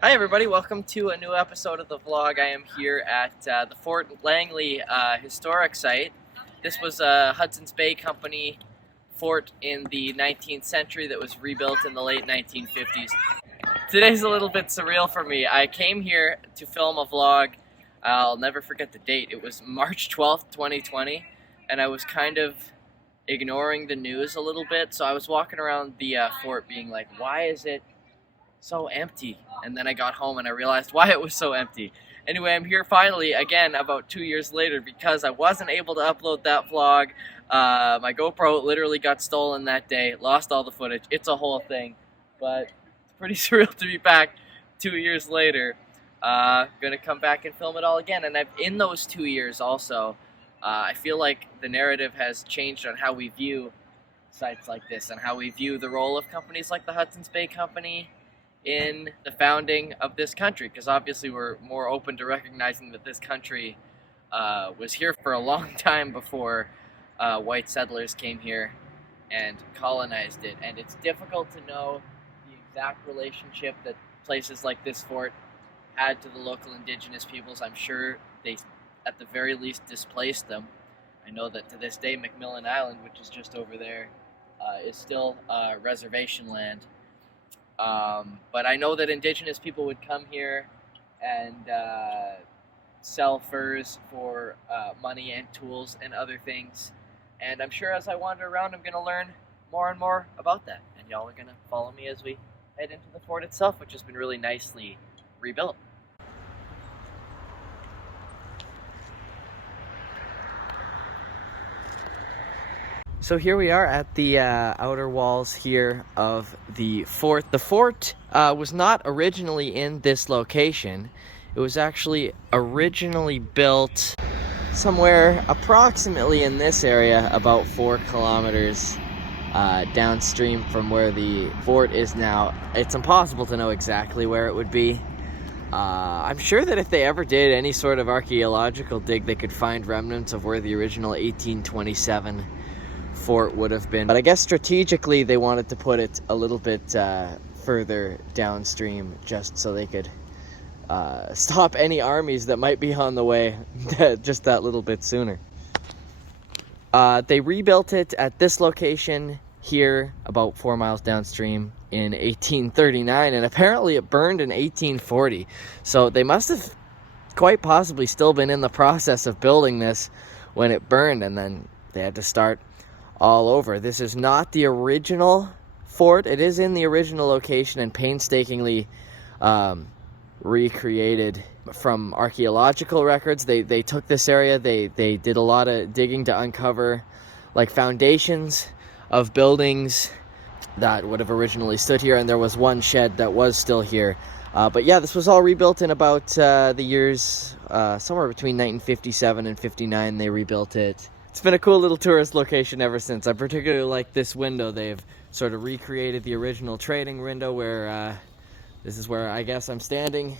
Hi everybody, welcome to a new episode of the vlog. I am here at the Fort Langley historic site. This was a Hudson's Bay Company fort in the 19th century that was rebuilt in the late 1950s. Today's a little bit surreal for me. I came here to film a vlog. I'll never forget the date. It was March 12th, 2020, and I was kind of ignoring the news a little bit, so I was walking around the fort being like, why is it so empty? And then I got home and I realized why it was so empty. Anyway, I'm here finally again about 2 years later because I wasn't able to upload that vlog. My GoPro literally got stolen that day, lost all the footage. It's a whole thing, but it's pretty surreal to be back 2 years later. Gonna come back and film it all again. And in those 2 years also, I feel like the narrative has changed on how we view sites like this and how we view the role of companies like the Hudson's Bay Company in the founding of this country, because obviously we're more open to recognizing that this country was here for a long time before white settlers came here and colonized it. And it's difficult to know the exact relationship that places like this fort had to the local indigenous peoples. I'm sure they, at the very least, displaced them. I know that to this day, McMillan Island, which is just over there, is still reservation land. But I know that indigenous people would come here and sell furs for money and tools and other things. And I'm sure as I wander around, I'm going to learn more and more about that. And y'all are going to follow me as we head into the fort itself, which has been really nicely rebuilt. So here we are at the outer walls here of the fort. The fort was not originally in this location. It was actually originally built somewhere approximately in this area, about 4 kilometers downstream from where the fort is now. It's impossible to know exactly where it would be. I'm sure that if they ever did any sort of archaeological dig, they could find remnants of where the original 1827 fort would have been. But I guess strategically they wanted to put it a little bit further downstream just so they could stop any armies that might be on the way just that little bit sooner. They rebuilt it at this location here about 4 miles downstream in 1839, and apparently it burned in 1840. So they must have quite possibly still been in the process of building this when it burned, and then they had to start all over. This is not the original fort. It is in the original location and painstakingly recreated from archaeological records. They took this area, they did a lot of digging to uncover like foundations of buildings that would have originally stood here, and there was one shed that was still here. But yeah, this was all rebuilt in about the years somewhere between 1957 and 59. They rebuilt it. It's been a cool little tourist location ever since. I particularly like this window. They've sort of recreated the original trading window where this is where I guess I'm standing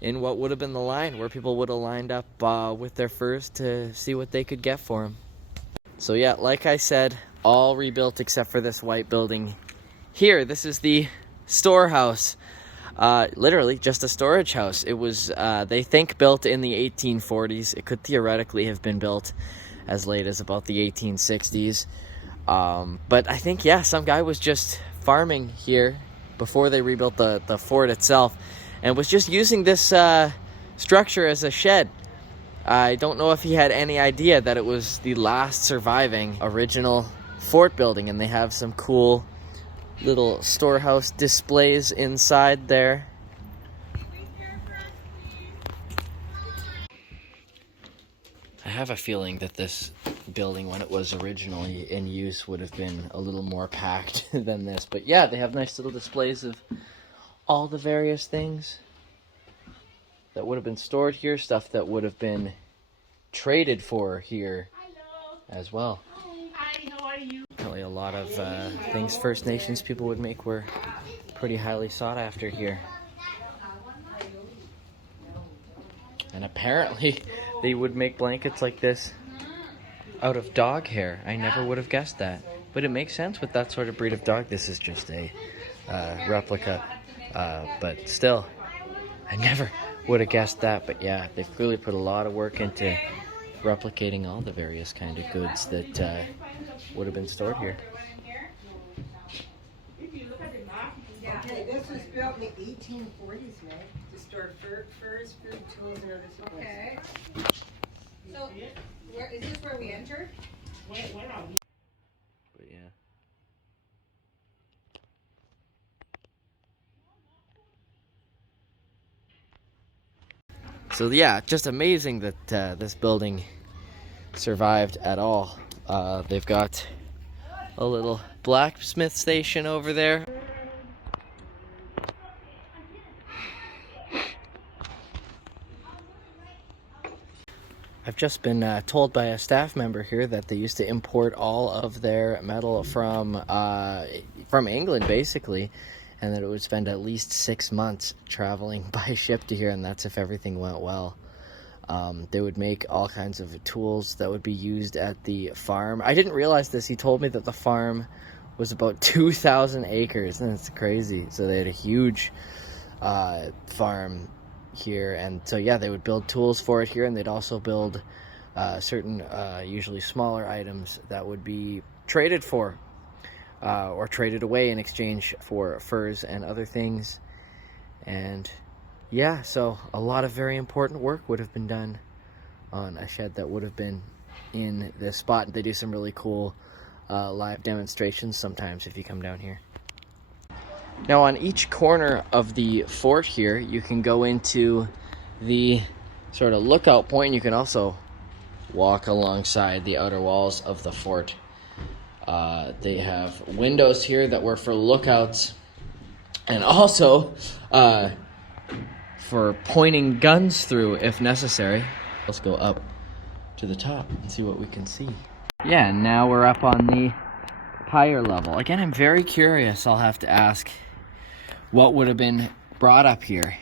in what would have been the line, where people would have lined up with their furs to see what they could get for them. So yeah, like I said, all rebuilt except for this white building here. This is the storehouse. Literally just a storage house. It was, they think, built in the 1840s. It could theoretically have been built as late as about the 1860s. But I think, yeah, some guy was just farming here before they rebuilt the fort itself and was just using this structure as a shed. I don't know if he had any idea that it was the last surviving original fort building, and they have some cool little storehouse displays inside there. I have a feeling that this building, when it was originally in use, would have been a little more packed than this. But yeah, they have nice little displays of all the various things that would have been stored here, stuff that would have been traded for here as well. Hi, how are you? Apparently a lot of things First Nations people would make were pretty highly sought after here. And apparently they would make blankets like this out of dog hair. I never would have guessed that. But it makes sense with that sort of breed of dog. This is just a replica. But still, I never would have guessed that, but yeah, they've clearly put a lot of work into replicating all the various kind of goods that would have been stored here. Okay, this was built in the 1840s, Meg, to store furs, food, tools, and other supplies. Okay. So, is this where we entered? But yeah. So yeah, just amazing that this building survived at all. They've got a little blacksmith station over there. I've just been told by a staff member here that they used to import all of their metal from England, basically, and that it would spend at least 6 months traveling by ship to here, and that's if everything went well. They would make all kinds of tools that would be used at the farm. I didn't realize this. He told me that the farm was about 2,000 acres, and it's crazy. So they had a huge farm here, and so yeah, they would build tools for it here, and they'd also build certain usually smaller items that would be traded for or traded away in exchange for furs and other things. And yeah, so a lot of very important work would have been done on a shed that would have been in this spot. They do some really cool live demonstrations sometimes if you come down here. Now on each corner of the fort here, you can go into the sort of lookout point. You can also walk alongside the outer walls of the fort. They have windows here that were for lookouts, and also for pointing guns through if necessary. Let's go up to the top and see what we can see. Yeah, now we're up on the higher level. Again, I'm very curious. I'll have to ask what would have been brought up here.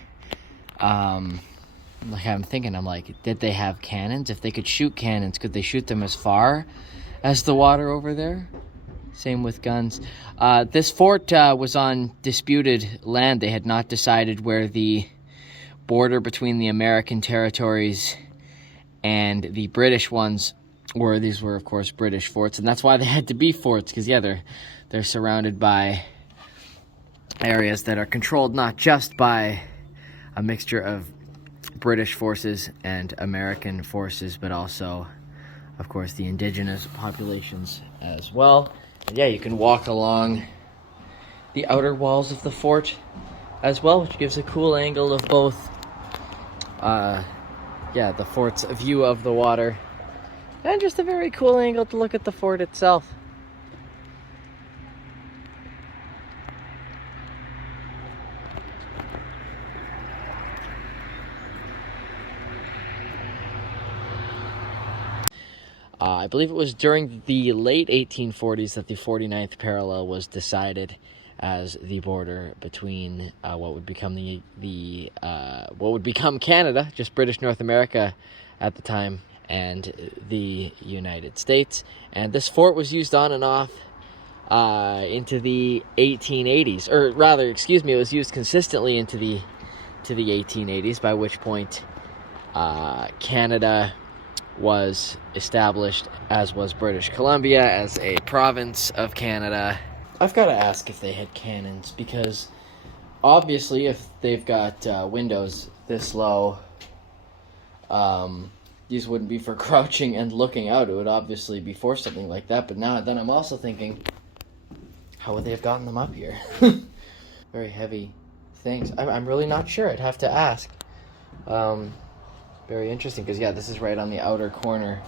Like I'm thinking, I'm like, did they have cannons? If they could shoot cannons, could they shoot them as far as the water over there? Same with guns. This fort was on disputed land. They had not decided where the border between the American territories and the British ones were. These were, of course, British forts, and that's why they had to be forts, because yeah, they're surrounded by areas that are controlled not just by a mixture of British forces and American forces, but also, of course, the indigenous populations as well. And yeah, you can walk along the outer walls of the fort as well, which gives a cool angle of both the fort's view of the water, and just a very cool angle to look at the fort itself. I believe it was during the late 1840s that the 49th parallel was decided as the border between what would become what would become Canada, just British North America at the time, and the United States. And this fort was used on and off into the 1880s, or rather, excuse me, it was used consistently into the 1880s, by which point Canada was established, as was British Columbia, as a province of Canada. I've got to ask if they had cannons, because obviously if they've got windows this low, these wouldn't be for crouching and looking out. It would obviously be for something like that. But then I'm also thinking, how would they have gotten them up here? Very heavy things. I'm really not sure. I'd have to ask. Very interesting, because yeah, this is right on the outer corner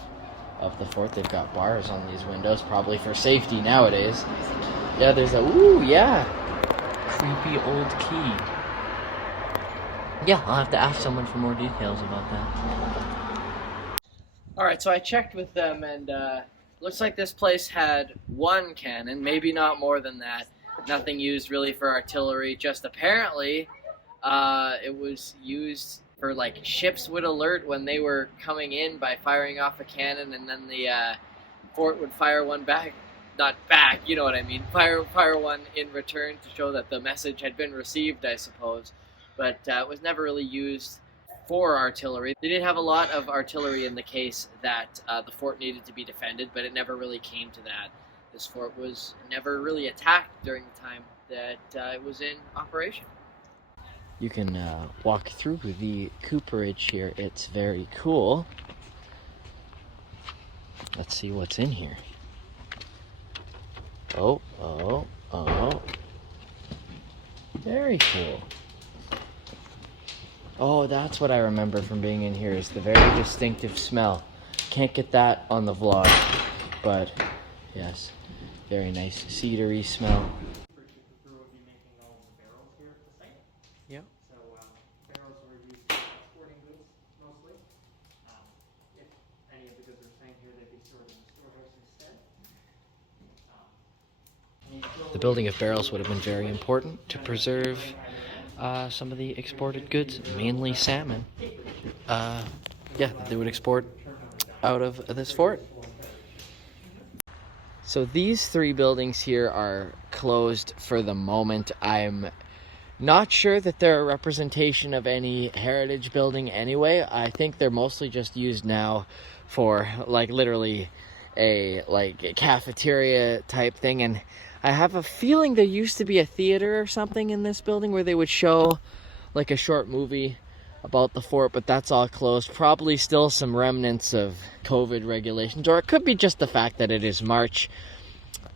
of the fort. They've got bars on these windows, probably for safety nowadays. Yeah, there's a creepy old key. Yeah, I'll have to ask someone for more details about that. Alright, so I checked with them, and looks like this place had one cannon, maybe not more than that. Nothing used really for artillery, just apparently it was used for, like, ships would alert when they were coming in by firing off a cannon, and then the fort would fire one back. Not back, you know what I mean. Fire one in return to show that the message had been received, I suppose. but it was never really used for artillery. They did have a lot of artillery in the case that the fort needed to be defended, but it never really came to that. This fort was never really attacked during the time that it was in operation. You can walk through the cooperage here. It's very cool. Let's see what's in here. Oh. Very cool. Oh, that's what I remember from being in here, is the very distinctive smell. Can't get that on the vlog, but yes, very nice cedary smell. Yep. So barrels were used for exporting goods mostly. If any of the goods were staying here, they'd be stored in the storehouse instead. The building of barrels would have been very important to preserve some of the exported goods, mainly salmon. They would export out of this fort. So these three buildings here are closed for the moment. I'm not sure that they're a representation of any heritage building anyway. I think they're mostly just used now for literally a cafeteria type thing. And I have a feeling there used to be a theater or something in this building where they would show like a short movie about the fort, but that's all closed. Probably still some remnants of COVID regulations, or it could be just the fact that it is March.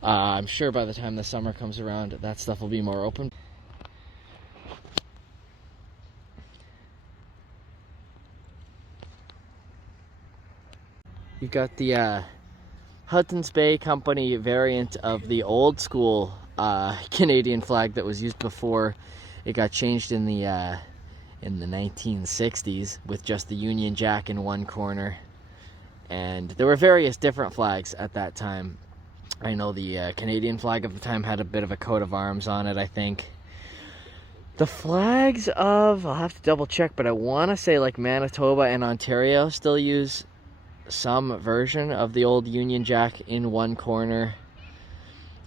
I'm sure by the time the summer comes around, that stuff will be more open. You've got the Hudson's Bay Company variant of the old school Canadian flag that was used before it got changed in the 1960s, with just the Union Jack in one corner. And there were various different flags at that time. I know the Canadian flag of the time had a bit of a coat of arms on it, I think. The flags of, I'll have to double check, but I want to say like Manitoba and Ontario still use some version of the old Union Jack in one corner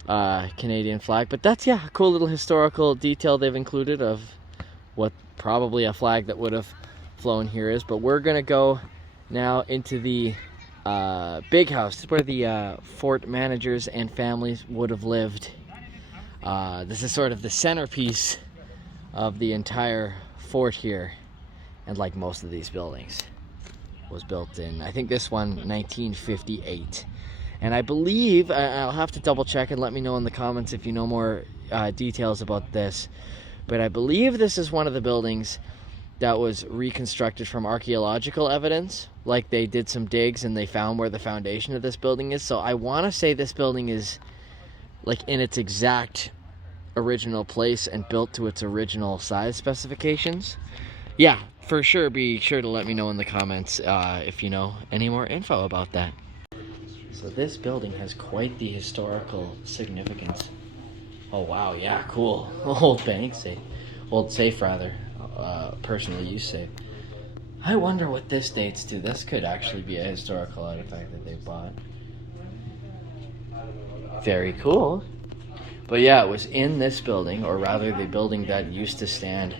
Canadian flag. But that's, a cool little historical detail they've included of what probably a flag that would have flown here is. But we're gonna go now into the big house. This is where the fort managers and families would have lived. This is sort of the centerpiece of the entire fort here, and like most of these buildings, was built in, I think this one, 1958. And I believe, I'll have to double check and let me know in the comments if you know more details about this, but I believe this is one of the buildings that was reconstructed from archaeological evidence. Like they did some digs and they found where the foundation of this building is. So I want to say this building is like in its exact original place and built to its original size specifications. Yeah, for sure, be sure to let me know in the comments if you know any more info about that. So this building has quite the historical significance. Oh wow, yeah, cool. Old bank safe. Old safe rather. Personally used safe. I wonder what this dates to. This could actually be a historical artifact that they bought. Very cool. But yeah, it was in this building, or rather the building that used to stand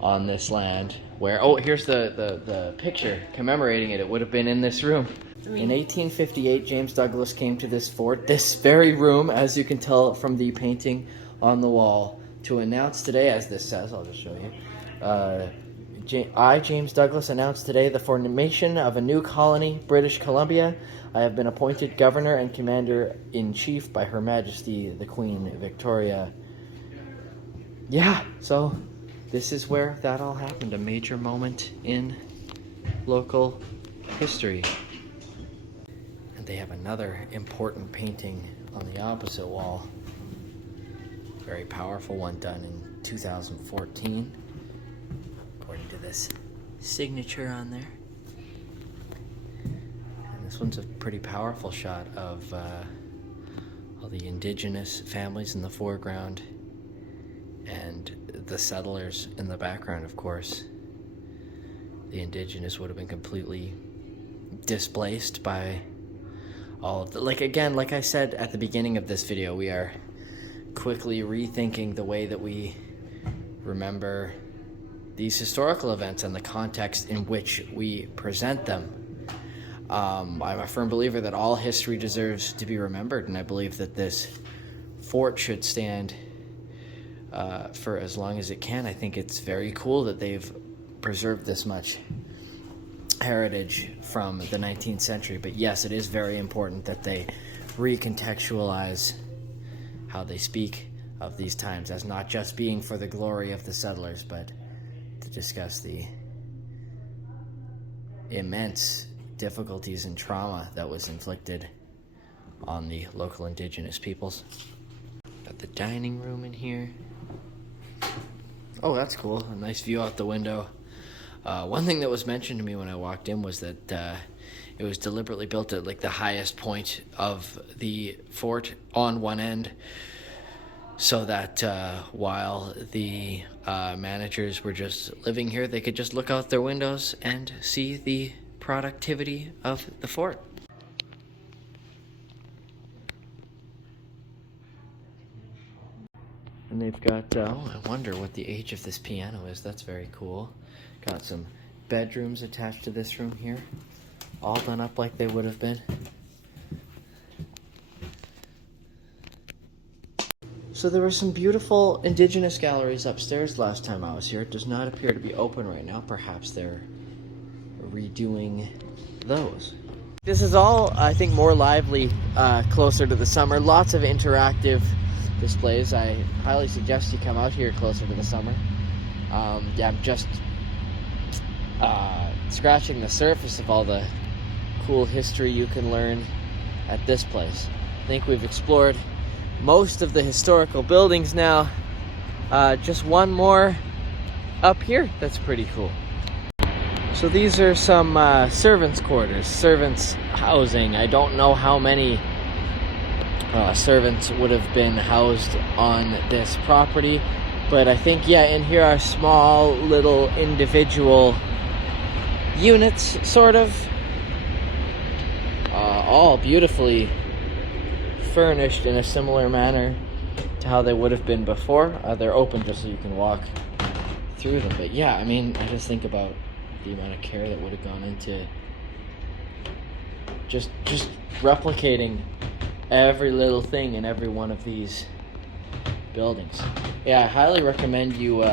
on this land where, oh, here's the picture commemorating it. It would have been in this room. In 1858, James Douglas came to this fort, this very room, as you can tell from the painting on the wall, to announce today, as this says, I'll just show you, I, James Douglas, announce today the formation of a new colony, British Columbia. I have been appointed Governor and Commander-in-Chief by Her Majesty the Queen Victoria. Yeah, so this is where that all happened, a major moment in local history. And they have another important painting on the opposite wall. Very powerful one done in 2014, according to this signature on there. And this one's a pretty powerful shot of all the indigenous families in the foreground and the settlers in the background, of course. The indigenous would have been completely displaced by all of the, like I said at the beginning of this video, we are quickly rethinking the way that we remember these historical events and the context in which we present them. I'm a firm believer that all history deserves to be remembered, and I believe that this fort should stand for as long as it can. I think it's very cool that they've preserved this much heritage from the 19th century, but yes, it is very important that they recontextualize how they speak of these times as not just being for the glory of the settlers, but to discuss the immense difficulties and trauma that was inflicted on the local indigenous peoples. Got the dining room in here. Oh, that's cool. A nice view out the window. One thing that was mentioned to me when I walked in was that it was deliberately built at like the highest point of the fort on one end, so that while the managers were just living here, they could just look out their windows and see the productivity of the fort. And they've got, I wonder what the age of this piano is. That's very cool. Got some bedrooms attached to this room here, all done up like they would have been. So there were some beautiful indigenous galleries upstairs last time I was here. It does not appear to be open right now. Perhaps they're redoing those. This is all, I think, more lively closer to the summer. Lots of interactive displays. I highly suggest you come out here closer to the summer. Yeah, I'm just scratching the surface of all the cool history you can learn at this place. I think we've explored most of the historical buildings now. Just one more up here that's pretty cool. So these are some servants' quarters, servants' housing. I don't know how many servants would have been housed on this property, but I think, yeah, in here are small little individual units, sort of, all beautifully furnished in a similar manner to how they would have been before. They're open just so you can walk through them, but yeah, I mean, I just think about the amount of care that would have gone into just replicating every little thing in every one of these buildings. Yeah, I highly recommend you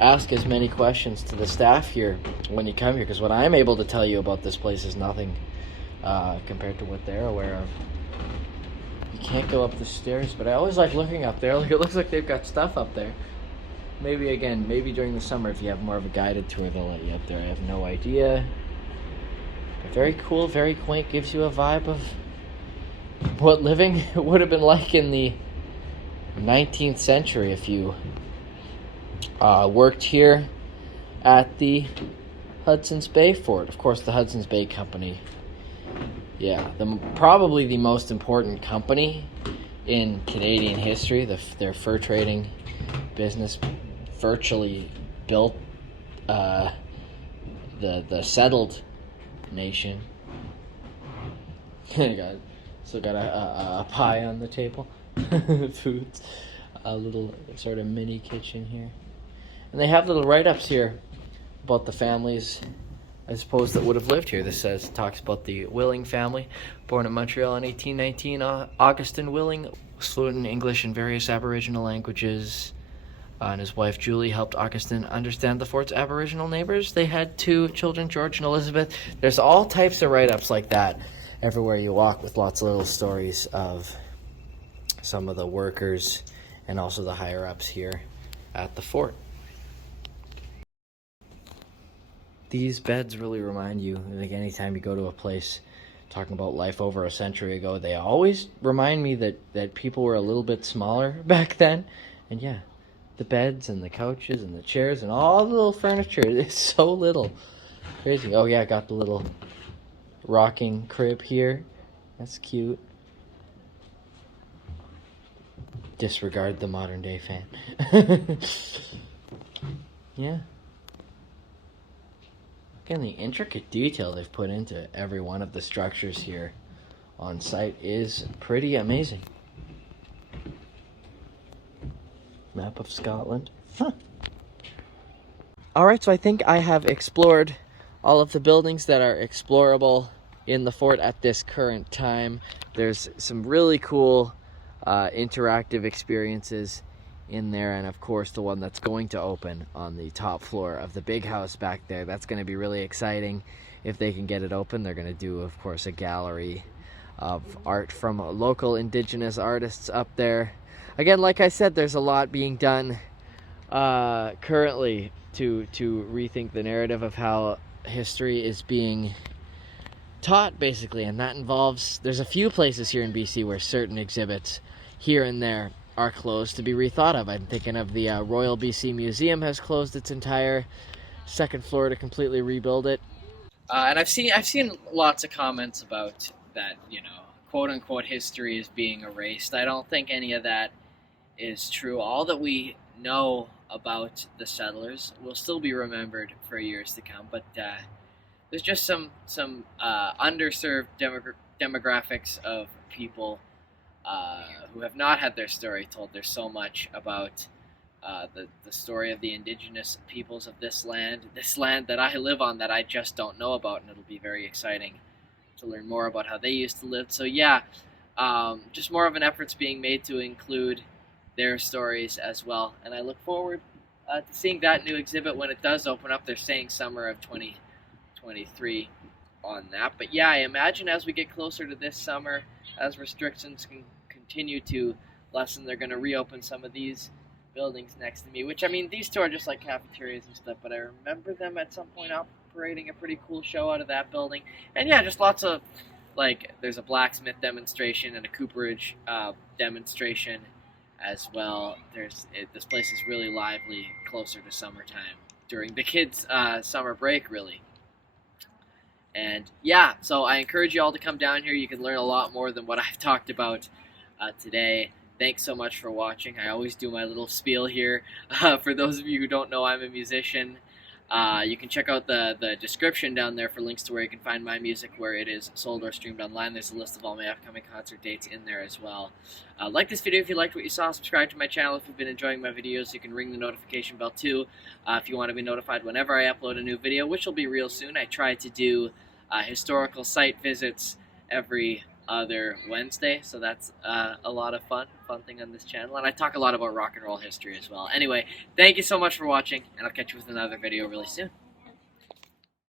ask as many questions to the staff here when you come here, because what I'm able to tell you about this place is nothing compared to what they're aware of. You can't go up the stairs, but I always like looking up there. Like, it looks like they've got stuff up there. Maybe during the summer, if you have more of a guided tour, they'll let you up there. I have no idea. But very cool, very quaint, gives you a vibe of what living would have been like in the 19th century if you worked here at the Hudson's Bay Fort. Of course, the Hudson's Bay Company, yeah, probably the most important company in Canadian history. Their fur trading business virtually built the settled nation. Still got a pie on the table. Foods. A little sort of mini kitchen here. And they have little write-ups here about the families, I suppose, that would have lived here. This talks about the Willing family, born in Montreal in 1819. Augustin Willing was fluent in English and various Aboriginal languages. And his wife Julie helped Augustin understand the fort's Aboriginal neighbors. They had 2 children, George and Elizabeth. There's all types of write-ups like that everywhere you walk, with lots of little stories of some of the workers and also the higher-ups here at the fort. These beds really remind you, like, anytime you go to a place talking about life over a century ago, they always remind me that people were a little bit smaller back then. And yeah, the beds and the couches and the chairs and all the little furniture is so little. Crazy. Oh yeah, I got the little rocking crib here. That's cute. Disregard the modern day fan. Yeah. Again, the intricate detail they've put into every one of the structures here on site is pretty amazing. Map of Scotland. Huh. All right, so I think I have explored all of the buildings that are explorable in the fort at this current time. There's some really cool interactive experiences in there, and of course the one that's going to open on the top floor of the big house back there. That's going to be really exciting. If they can get it open, they're going to do, of course, a gallery of art from local indigenous artists up there. Again, like I said, there's a lot being done currently to rethink the narrative of how history is being taught, basically, and that involves, there's a few places here in BC where certain exhibits here and there are closed to be rethought of. I'm thinking of the Royal BC Museum has closed its entire second floor to completely rebuild it. And I've seen lots of comments about that, quote unquote history is being erased. I don't think any of that is true. All that we know about the settlers will still be remembered for years to come, but there's just some underserved demographics of people who have not had their story told. There's so much about the story of the indigenous peoples of this land that I live on, that I just don't know about, and it'll be very exciting to learn more about how they used to live. So yeah, just more of an effort's being made to include their stories as well, and I look forward to seeing that new exhibit when it does open up. They're saying summer of 2023 on that, but yeah, I imagine as we get closer to this summer, as restrictions can continue to lessen, they're going to reopen some of these buildings next to me, which, I mean, these two are just like cafeterias and stuff, but I remember them at some point operating a pretty cool show out of that building. And yeah, just lots of, like, there's a blacksmith demonstration and a cooperage demonstration as well. This place is really lively closer to summertime, during the kids' summer break, really. And yeah, so I encourage you all to come down here. You can learn a lot more than what I've talked about today. Thanks so much for watching. I always do my little spiel here. For those of you who don't know, I'm a musician. You can check out the description down there for links to where you can find my music, where it is sold or streamed online. There's a list of all my upcoming concert dates in there as well. Like this video if you liked what you saw. Subscribe to my channel if you've been enjoying my videos. You can ring the notification bell too if you want to be notified whenever I upload a new video, which will be real soon. I try to do historical site visits every other Wednesday, so that's a lot of fun thing on this channel, and I talk a lot about rock and roll history as well. Anyway, thank you so much for watching, and I'll catch you with another video really soon.